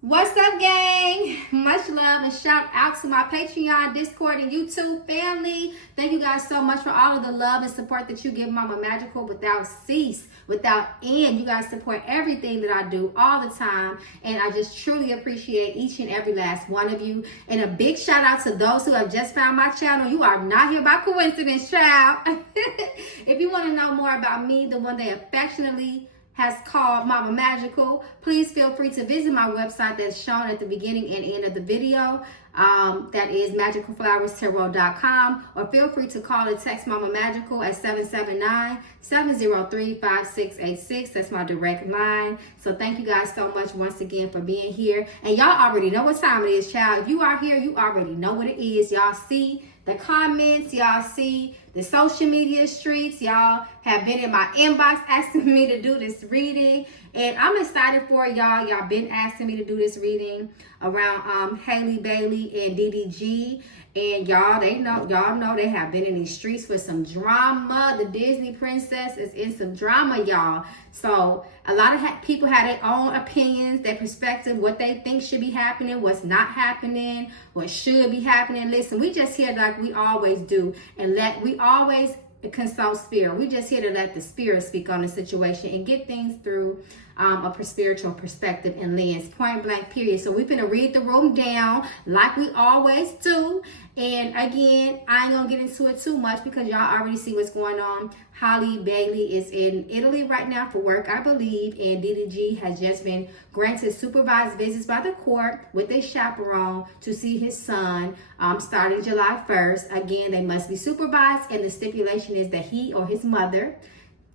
What's up, gang? Much love and shout out to my Patreon, Discord, and YouTube family. Thank you guys so much for all of the love and support that you give Mama Magical without cease, without end. You guys support everything that I do all the time, and I just truly appreciate each and every last one of you. And a big shout out to those who have just found my channel. You are not here by coincidence, child. If you want to know more about me, the one they affectionately has called Mama Magical, please feel free to visit my website that's shown at the beginning and end of the video. That is magicalflowerstarot.com, or feel free to call or text Mama Magical at 779-703-5686. That's my direct line. So thank you guys so much once again for being here. And y'all already know what time it is, child. If you are here, you already know what it is. Y'all see the comments, y'all see the social media streets, y'all have been in my inbox asking me to do this reading, and I'm excited for y'all. Y'all been asking me to do this reading around Chloe Bailey and DDG, and y'all know they have been in these streets for some drama. The Disney princess is in some drama, y'all. So a lot of people have their own opinions, their perspective, what they think should be happening, what's not happening, what should be happening. Listen, we just here like we always do, and we always consult spirit. We just here to let the spirit speak on the situation and get things through a spiritual perspective and lens, point blank, period. So we're going to read the room down like we always do. And again, I ain't going to get into it too much because y'all already see what's going on. Chloe Bailey is in Italy right now for work, I believe, and DDG has just been granted supervised visits by the court with a chaperone to see his son starting July 1st. Again, they must be supervised, and the stipulation is that he or his mother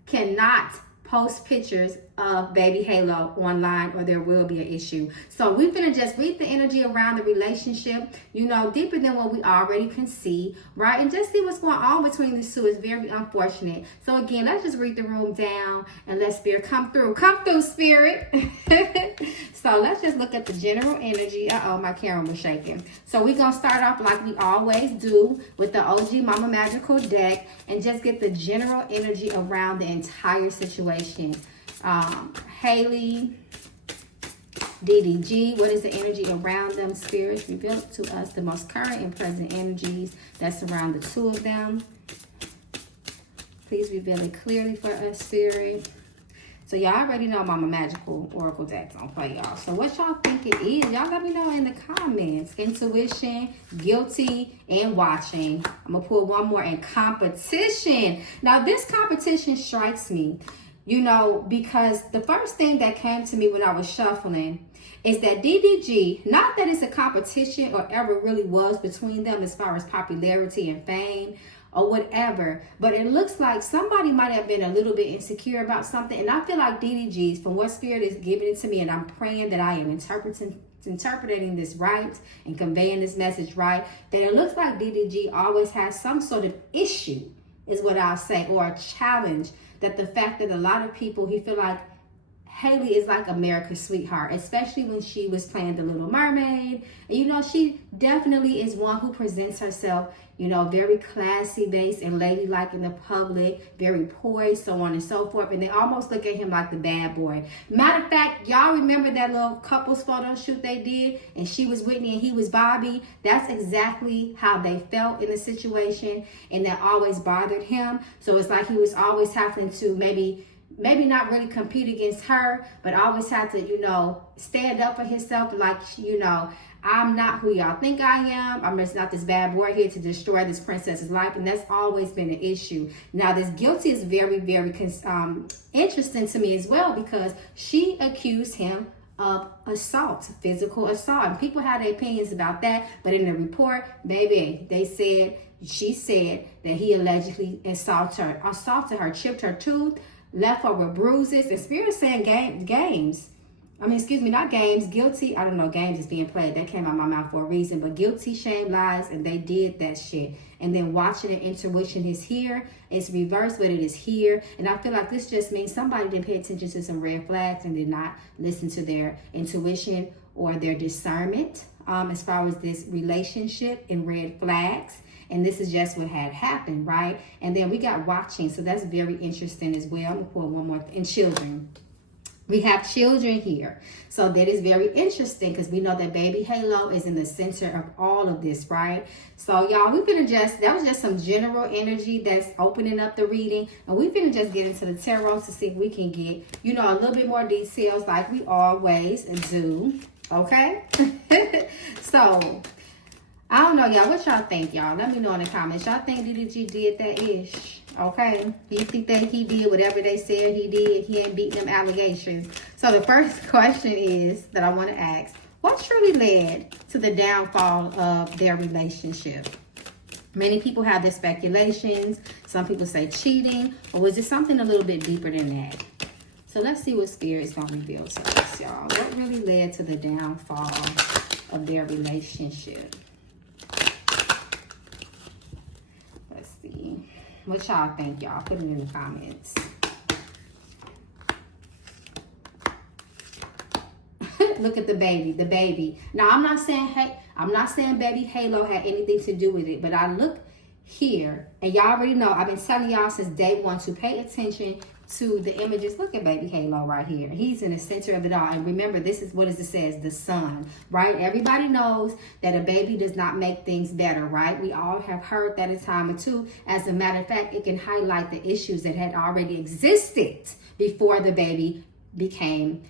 cannot post pictures of baby Halo online, or there will be an issue. So we're gonna just read the energy around the relationship, you know, deeper than what we already can see, right? And just see what's going on between these two. Is very unfortunate. So again, let's just read the room down and let spirit come through. Come through, spirit. So let's just look at the general energy. My camera was shaking. So we're gonna start off like we always do with the OG Mama Magical deck and just get the general energy around the entire situation. Chloe, DDG, what is the energy around them? Spirits, reveal to us the most current and present energies that surround the two of them. Please reveal it clearly for us, spirit. So y'all already know Mama Magical Oracle decks don't play, y'all. So what y'all think it is? Y'all let me know in the comments. Intuition, guilty, and watching. I'm gonna pull one more in competition. Now this competition strikes me, you know, because the first thing that came to me when I was shuffling is that DDG, not that it's a competition or ever really was between them as far as popularity and fame or whatever, but it looks like somebody might have been a little bit insecure about something. And I feel like DDG's, from what spirit is giving it to me, and I'm praying that I am interpreting this right and conveying this message right, that it looks like DDG always has some sort of issue, is what I'll say, or a challenge, that the fact that a lot of people, he feel like Chloe is like America's sweetheart, especially when she was playing the Little Mermaid. And you know, she definitely is one who presents herself, you know, very classy based and ladylike in the public, very poised, so on and so forth. And they almost look at him like the bad boy. Matter of fact, y'all remember that little couples photo shoot they did, and she was Whitney and he was Bobby? That's exactly how they felt in the situation, and that always bothered him. So it's like he was always having to maybe not really compete against her, but always have to, you know, stand up for himself. Like, you know, I'm not who y'all think I am. I'm just not this bad boy here to destroy this princess's life. And that's always been an issue. Now, this guilty is very, very interesting to me as well, because she accused him of assault, physical assault. And people have their opinions about that. But in the report, baby, she said that he allegedly assaulted her, chipped her tooth, left her with bruises, and spirit saying guilty. I don't know, games is being played. That came out of my mouth for a reason, but guilty, shame, lies, and they did that shit. And then watching and intuition is here. It's reversed, but it is here. And I feel like this just means somebody didn't pay attention to some red flags and did not listen to their intuition or their discernment as far as this relationship and red flags. And this is just what had happened, right? And then we got watching. So that's very interesting as well. I'm going to pull one more. And children. We have children here. So that is very interesting because we know that baby Halo is in the center of all of this, right? So y'all, that was just some general energy that's opening up the reading. And we're going to just get into the tarot to see if we can get, you know, a little bit more details like we always do. Okay? So, I don't know, y'all. What y'all think, y'all? Let me know in the comments. Y'all think DDG did that ish? Okay. Do you think that he did whatever they said he did? He ain't beating them allegations. So the first question is that I want to ask, what truly led to the downfall of their relationship? Many people have their speculations. Some people say cheating. Or was it something a little bit deeper than that? So let's see what Spirit's going to reveal to us, y'all. What really led to the downfall of their relationship? Let's see. What y'all think, y'all? Put it in the comments. Look at the baby. Now, I'm not saying baby Halo had anything to do with it, but I look here, and y'all already know, I've been telling y'all since day one to pay attention to the images. Look at baby Halo right here. He's in the center of it all. And remember, this is what it says, the sun, right? Everybody knows that a baby does not make things better, right? We all have heard that a time or two. As a matter of fact, it can highlight the issues that had already existed before the baby became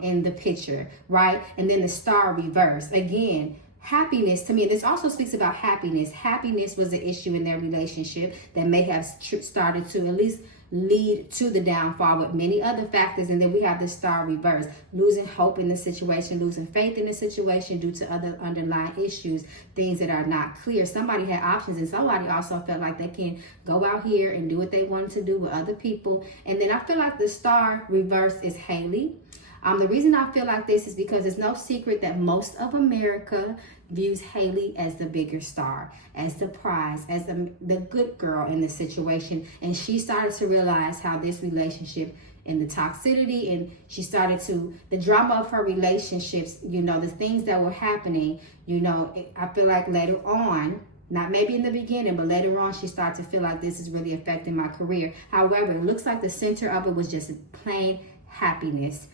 in the picture, right? And then the star reverse. Again, happiness, to me, this also speaks about happiness. Happiness was an issue in their relationship that may have started to at least lead to the downfall with many other factors. And then we have the star reverse, losing hope in the situation, losing faith in the situation due to other underlying issues, things that are not clear. Somebody had options, and somebody also felt like they can go out here and do what they wanted to do with other people. And then I feel like the star reverse is Haley. The reason I feel like this is because it's no secret that most of America views Haley as the bigger star, as the prize, as the good girl in the situation. And she started to realize how this relationship and the toxicity, and she started to, the drama of her relationships, you know, the things that were happening, you know, I feel like later on, not maybe in the beginning, but later on, she started to feel like this is really affecting my career. However, it looks like the center of it was just plain happiness.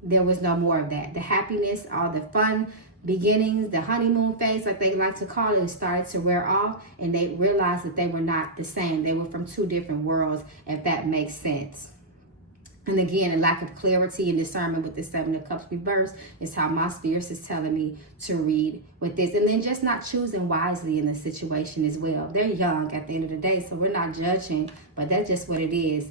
There was no more of that. The happiness, all the fun beginnings, the honeymoon phase, like they like to call it, started to wear off, and they realized that they were not the same. They were from two different worlds, if that makes sense. And again, a lack of clarity and discernment with the Seven of Cups reverse is how my spirits is telling me to read with this. And then just not choosing wisely in the situation as well. They're young at the end of the day, so we're not judging, but that's just what it is.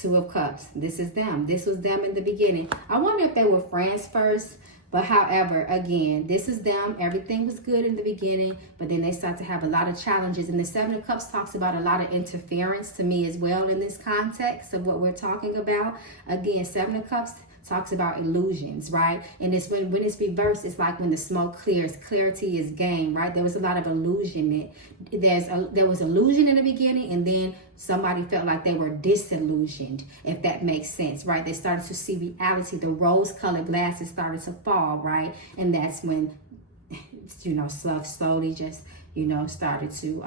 Two of Cups. This is them. This was them in the beginning. I wonder if they were friends first. But however, again, this is them. Everything was good in the beginning, but then they start to have a lot of challenges. And the Seven of Cups talks about a lot of interference to me as well in this context of what we're talking about. Again, Seven of Cups talks about illusions, right? And it's when it's reversed, it's like when the smoke clears, clarity is gained, right? There was a lot of illusionment. There was illusion in the beginning, and then somebody felt like they were disillusioned, if that makes sense, right? They started to see reality. The rose-colored glasses started to fall, right? And that's when, you know, stuff slowly just, you know, started to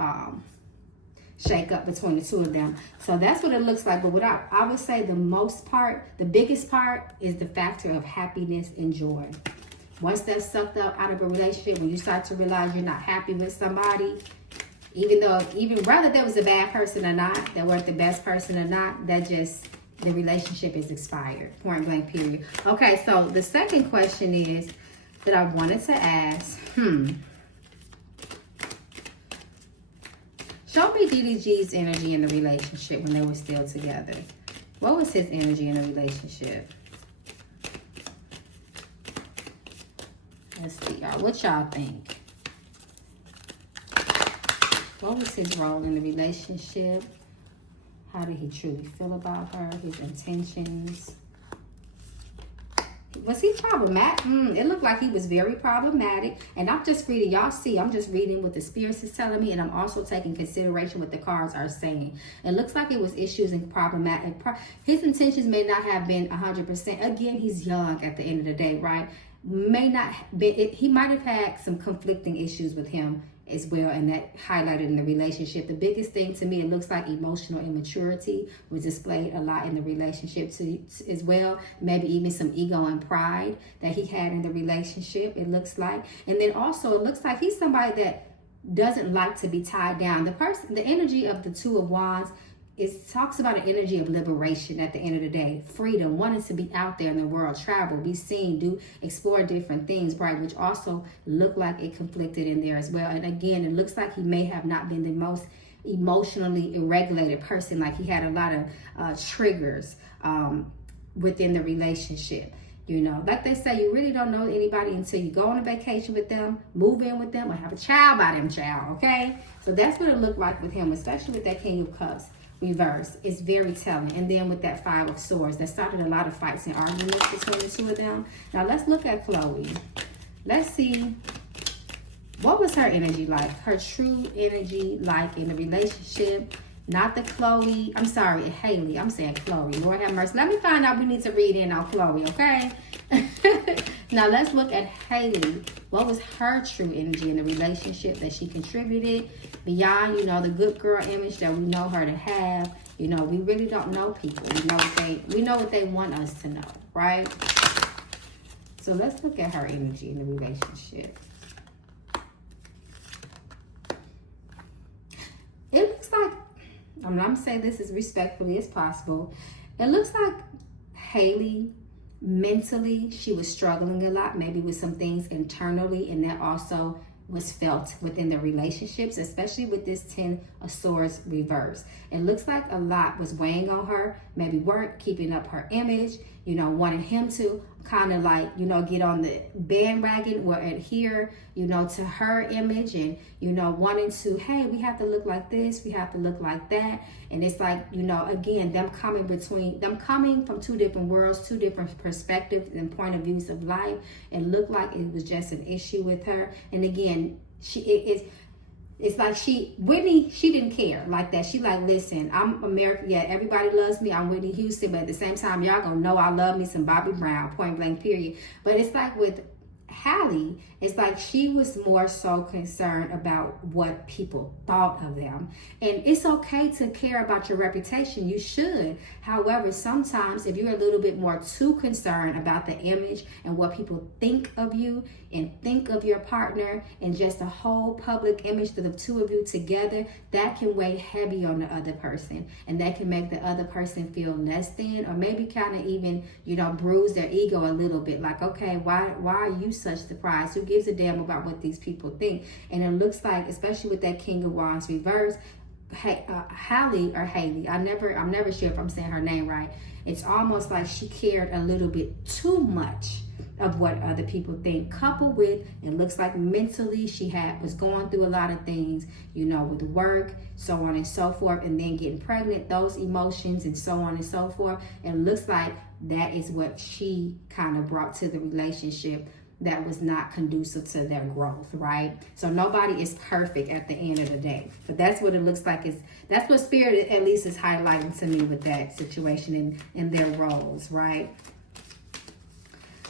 shake up between the two of them. So that's what it looks like. But what I would say the biggest part is the factor of happiness and joy. Once that's sucked up out of a relationship, when you start to realize you're not happy with somebody, even whether there was a bad person or not, they weren't the best person or not, the relationship is expired. Point blank, period. Okay, so the second question is that I wanted to ask, show me DDG's energy in the relationship when they were still together. What was his energy in the relationship? Let's see, y'all. What y'all think? What was his role in the relationship? How did he truly feel about her? His intentions? Was he problematic? It looked like he was very problematic. And I'm just reading, y'all see, I'm just reading what the spirits is telling me, and I'm also taking consideration what the cards are saying. It looks like it was issues and problematic. His intentions may not have been 100%. Again, he's young at the end of the day, right? May not be, he might have had some conflicting issues with him as well, and that highlighted in the relationship. The biggest thing to me, it looks like emotional immaturity was displayed a lot in the relationship as well. Maybe even some ego and pride that he had in the relationship, it looks like. And then also it looks like he's somebody that doesn't like to be tied down. The energy of the Two of Wands, it talks about an energy of liberation at the end of the day, freedom, wanting to be out there in the world, travel, be seen, explore different things, right? Which also look like it conflicted in there as well. And again, it looks like he may have not been the most emotionally irregulated person. Like he had a lot of triggers within the relationship. You know, like they say, you really don't know anybody until you go on a vacation with them, move in with them, or have a child by them, child, okay? So that's what it looked like with him, especially with that King of Cups reverse. It's very telling. And then with that Five of Swords, that started a lot of fights and arguments between the two of them. Now let's look at Chloe. Let's see, what was her energy like? Her true energy like in the relationship. Not the Chloe, I'm sorry, Haley. I'm saying Chloe. Lord have mercy. Let me find out. We need to read in on Chloe, okay? Now let's look at Haley. What was her true energy in the relationship that she contributed beyond, you know, the good girl image that we know her to have? You know, we really don't know people. We know what they want us to know, right? So let's look at her energy in the relationship. It looks like, I'm going to say this as respectfully as possible. It looks like Haley, mentally, she was struggling a lot, maybe with some things internally, and that also was felt within the relationships, especially with this 10 of Swords reverse. It looks like a lot was weighing on her, maybe weren't keeping up her image, you know, wanting him to kind of like, you know, get on the bandwagon or adhere, you know, to her image, and, you know, wanting to, hey, we have to look like this, we have to look like that. And it's like, you know, again, them coming from two different worlds, two different perspectives and point of views of life. It looked like it was just an issue with her. And again, it's like Whitney, she didn't care like that. She like, listen, I'm American. Yeah, everybody loves me. I'm Whitney Houston. But at the same time, y'all gonna know I love me some Bobby Brown, point blank, period. But it's like with Hallie, it's like she was more so concerned about what people thought of them. And it's okay to care about your reputation. You should. However, sometimes if you're a little bit more too concerned about the image and what people think of you and think of your partner and just the whole public image of the two of you together, that can weigh heavy on the other person. And that can make the other person feel less than, or maybe kind of even, you know, bruise their ego a little bit. Like, okay, why are you such the prize? Who gives a damn about what these people think? And it looks like, especially with that King of Wands reverse, Hallie, I'm never sure if I'm saying her name right. It's almost like she cared a little bit too much of what other people think, coupled with, it looks like mentally she was going through a lot of things, you know, with work, so on and so forth, and then getting pregnant, those emotions and so on and so forth. It looks like that is what she kind of brought to the relationship that was not conducive to their growth, right? So nobody is perfect at the end of the day, but that's what it looks like. That's what Spirit at least is highlighting to me with that situation and their roles, right?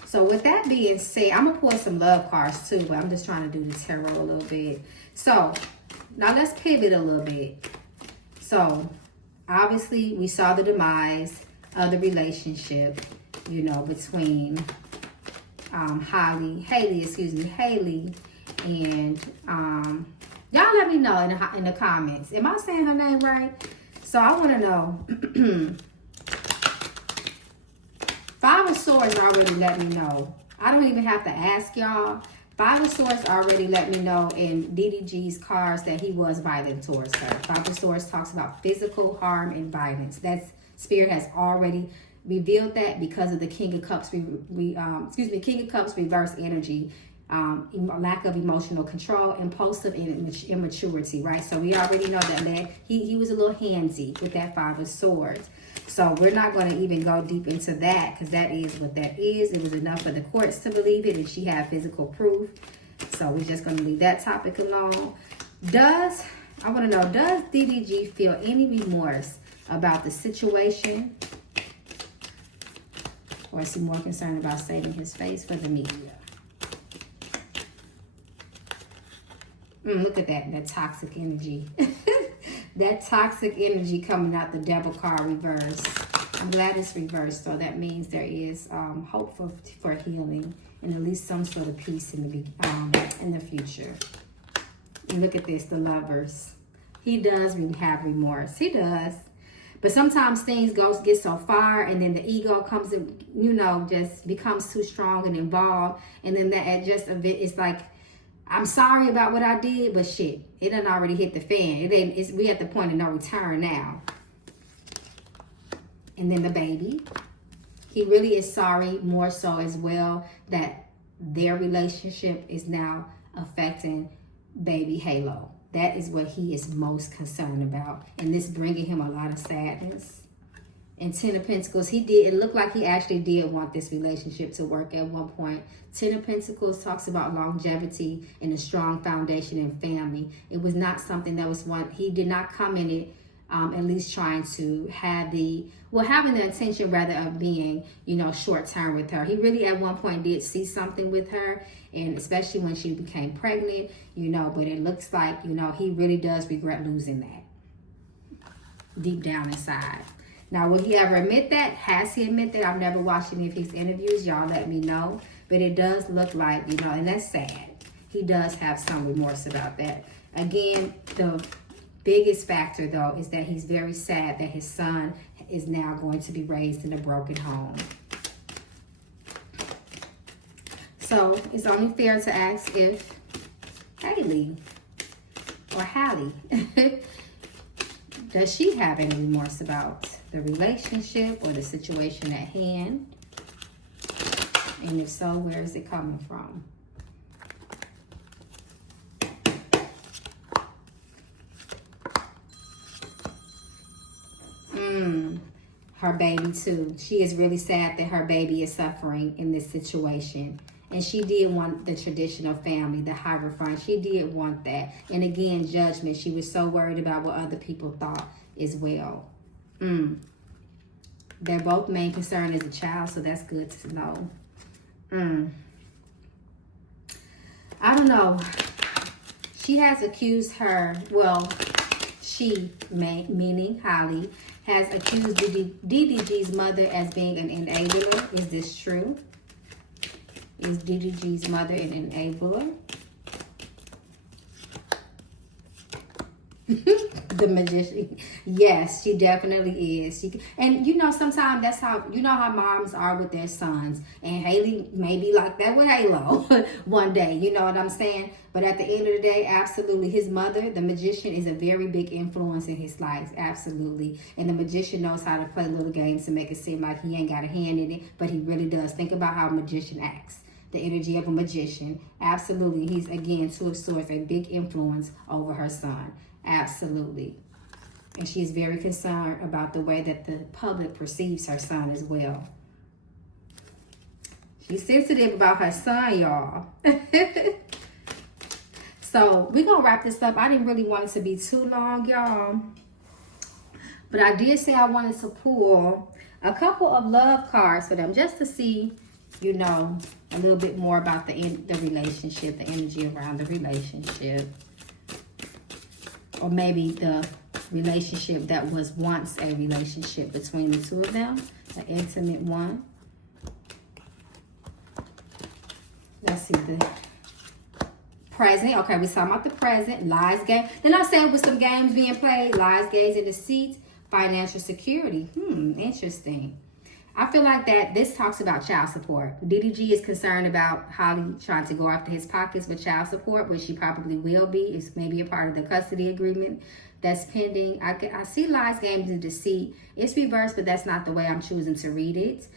So with that being said, I'm gonna pull some love cards too, but I'm just trying to do the tarot a little bit. So now let's pivot a little bit. So obviously we saw the demise of the relationship, you know, between Hallie and y'all let me know in the comments. Am I saying her name right? So I want to know. Five of Swords already let me know. I don't even have to ask y'all. Five of Swords already let me know in DDG's cards that he was violent towards her. Five of Swords talks about physical harm and violence. That's Spirit has already revealed that because of the King of Cups, King of Cups reverse energy, lack of emotional control, impulsive and immaturity, right? So we already know that he was a little handsy with that Five of Swords. So we're not going to even go deep into that because that is what that is. It was enough for the courts to believe it, and she had physical proof. So we're just going to leave that topic alone. I want to know, does DDG feel any remorse about the situation? Or is he more concerned about saving his face for the media? Look at that toxic energy. That toxic energy coming out the devil card reverse. I'm glad it's reversed, so that means there is hope for healing and at least some sort of peace in the future. And look at this, the Lovers. He does have remorse. He does. But sometimes things get so far, and then the ego comes in, you know, just becomes too strong and involved. And then that just a bit, it's like, I'm sorry about what I did, but shit, it done already hit the fan. We at the point of no return now. And then the baby. He really is sorry, more so as well, that their relationship is now affecting baby Halo. That is what he is most concerned about. And this bringing him a lot of sadness. And 10 of Pentacles, it looked like he actually did want this relationship to work at one point. 10 of Pentacles talks about longevity and a strong foundation and family. It was not something that was he did not come in it at least trying to have having the intention rather of being, you know, short term with her. He really at one point did see something with her, and especially when she became pregnant, you know, but it looks like, you know, he really does regret losing that deep down inside. Now, will he ever admit that? Has he admit that? I've never watched any of his interviews. Y'all let me know. But it does look like, you know, and that's sad. He does have some remorse about that. Again, the biggest factor, though, is that he's very sad that his son is now going to be raised in a broken home. So it's only fair to ask if Haley or Hallie, does she have any remorse about the relationship or the situation at hand? And if so, where is it coming from? Her baby too. She is really sad that her baby is suffering in this situation. And she did want the traditional family, the Hierophant. She did want that. And again, judgment. She was so worried about what other people thought as well. Their both main concern is a child, so that's good to know. I don't know. She has accused her, well, she, meaning Holly, has accused DDG's mother as being an enabler. Is this true? Is DDG's mother an enabler? The Magician. Yes, she definitely is. And you know, sometimes that's how, you know how moms are with their sons. And Haley may be like that with Halo one day. You know what I'm saying? But at the end of the day, absolutely, his mother, the Magician, is a very big influence in his life. Absolutely. And the Magician knows how to play little games to make it seem like he ain't got a hand in it. But he really does. Think about how a Magician acts. The energy of a Magician. Absolutely. He's, again, Two of Swords, a big influence over her son. Absolutely. And she is very concerned about the way that the public perceives her son as well. She's sensitive about her son, y'all. So we're going to wrap this up. I didn't really want it to be too long, y'all. But I did say I wanted to pull a couple of love cards for them just to see, you know, a little bit more about the relationship, the energy around the relationship. Or maybe the relationship that was once a relationship between the two of them. An intimate one. Let's see the present. Okay, we're talking about the present. Lies, game. Then I said with some games being played. Lies, games, and deceit. Financial security. Interesting. I feel like that this talks about child support. DDG is concerned about Holly trying to go after his pockets with child support, which she probably will be. It's maybe a part of the custody agreement that's pending. I see lies, games, and deceit. It's reversed, but that's not the way I'm choosing to read it.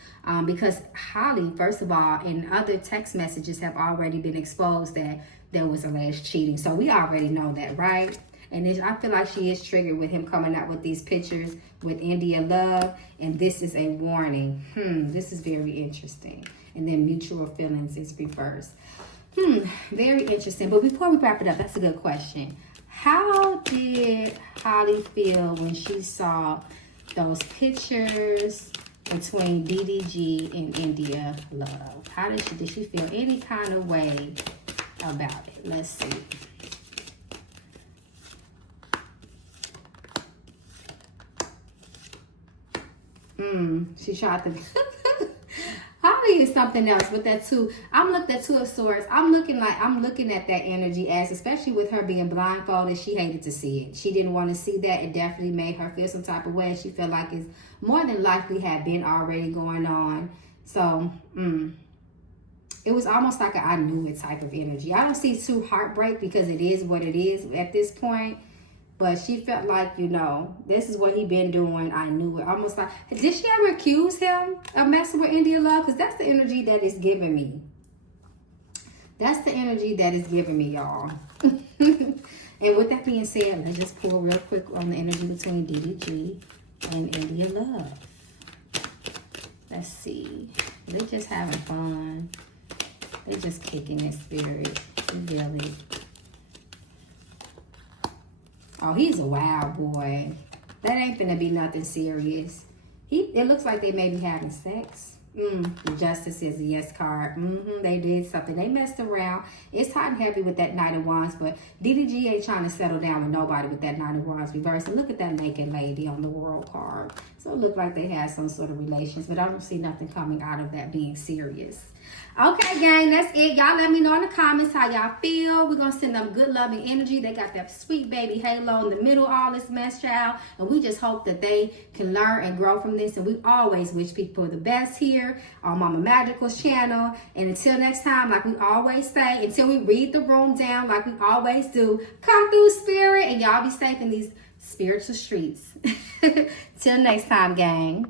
Because Holly, first of all, in other text messages have already been exposed that there was alleged cheating. So we already know that, right? And I feel like she is triggered with him coming out with these pictures with India Love. And this is a warning. This is very interesting. And then mutual feelings is reversed. Very interesting. But before we wrap it up, that's a good question. How did Holly feel when she saw those pictures between DDG and India Love? How did she feel any kind of way about it? Let's see. She tried to... Probably is something else with that too. I'm looking at Two of Swords. I'm looking at that energy as, especially with her being blindfolded, she hated to see it. She didn't want to see that. It definitely made her feel some type of way. She felt like it's more than likely had been already going on. So, it was almost like a I knew it type of energy. I don't see true heartbreak because it is what it is at this point. But she felt like, you know, this is what he been doing. I knew it. Almost like, did she ever accuse him of messing with India Love? Because that's the energy that is giving me. That's the energy that is giving me, y'all. And with that being said, let's just pull real quick on the energy between DDG and India Love. Let's see. They're just having fun. They're just kicking in spirit. Really. Oh, he's a wild boy. That ain't finna be nothing serious. It looks like they may be having sex. The Justice is a yes card. They did something. They messed around. It's hot and heavy with that Knight of Wands, but DDG ain't trying to settle down with nobody with that Knight of Wands reverse. And look at that naked lady on the World card. So it looked like they had some sort of relations, but I don't see nothing coming out of that being serious. Okay, gang, that's it. Y'all let me know in the comments how y'all feel. We're going to send them good, loving energy. They got that sweet baby halo in the middle of all this mess, child. And we just hope that they can learn and grow from this. And we always wish people the best here on Mama Magical's channel. And until next time, like we always say, until we read the room down like we always do, come through spirit and y'all be safe in these spiritual streets. Till next time, gang.